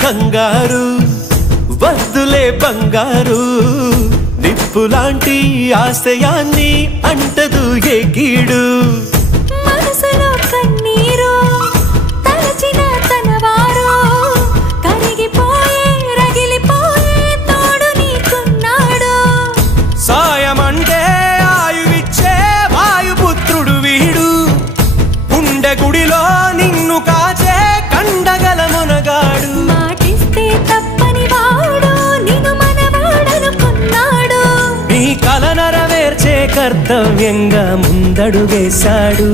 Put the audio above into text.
కంగారు వద్దులే బంగారు నిప్పులాంటి ఆశయాన్ని అంటదు ఏ కీడు మనసులో కన్నీరు తలచిన తనవారు కరిగిపోయే రగిలిపోయే తోడు నీకున్నాడు సాయమంటే ఆయువిచ్చే వాయుపుత్రుడు వీడు గుండె గుడిలో నిన్ను కాచే కండగల మునగాడు మాటిస్తే తప్పని వాడు నిన్ను మనవాడనుకున్నాడు నీ కల నెరవేర్చే కర్తవ్యంగా ముందడుగేశాడు